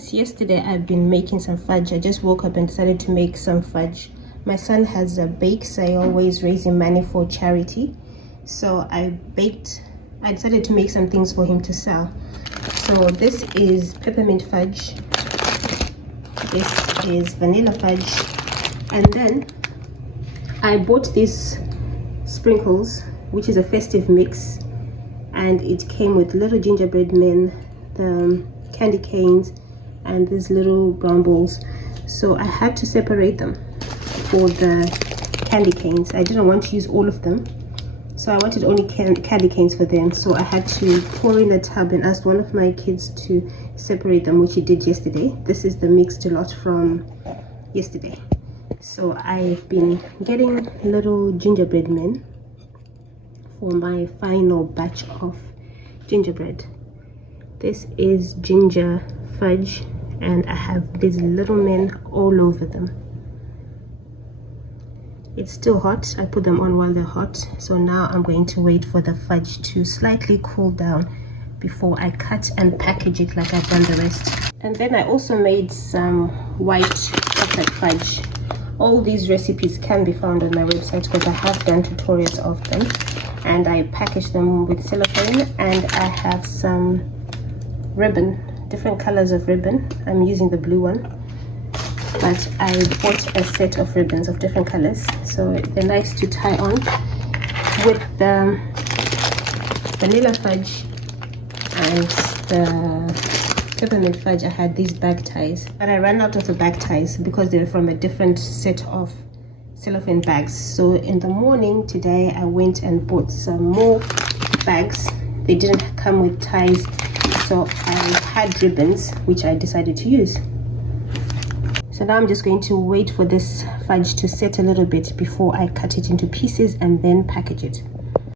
since yesterday I've been making some fudge. I just woke up and decided to make some fudge. My son has a bake sale where he's raising money for charity, so I decided to make some things for him to sell. So this is peppermint fudge, this is vanilla fudge, and then I bought these sprinkles, which is a festive mix, and it came with little gingerbread men, the candy canes, and these little brown balls. So I had to separate them for the candy canes. I didn't want to use all of them, so I wanted only candy canes for them. So I had to pour in a tub and asked one of my kids to separate them, which he did yesterday. This is the mixed lot from yesterday. So I've been getting little gingerbread men for my final batch of gingerbread. This is ginger fudge, and I have these little men all over them. It's still hot. I put them on while they're hot, so now I'm going to wait for the fudge to slightly cool down before I cut and package it like I've done the rest. And then I also made some white chocolate fudge. All these recipes can be found on my website because I have done tutorials of them, and I packaged them with cellophane, and I have some ribbon, different colors of ribbon. I'm using the blue one, but I bought a set of ribbons of different colors, so they're nice to tie on. With the vanilla fudge and the peppermint fudge, I had these bag ties, but I ran out of the bag ties because they're from a different set of cellophane bags. So in the morning today I went and bought some more bags. They didn't come with ties, so I had ribbons which I decided to use. So now I'm just going to wait for this fudge to set a little bit before I cut it into pieces and then package it.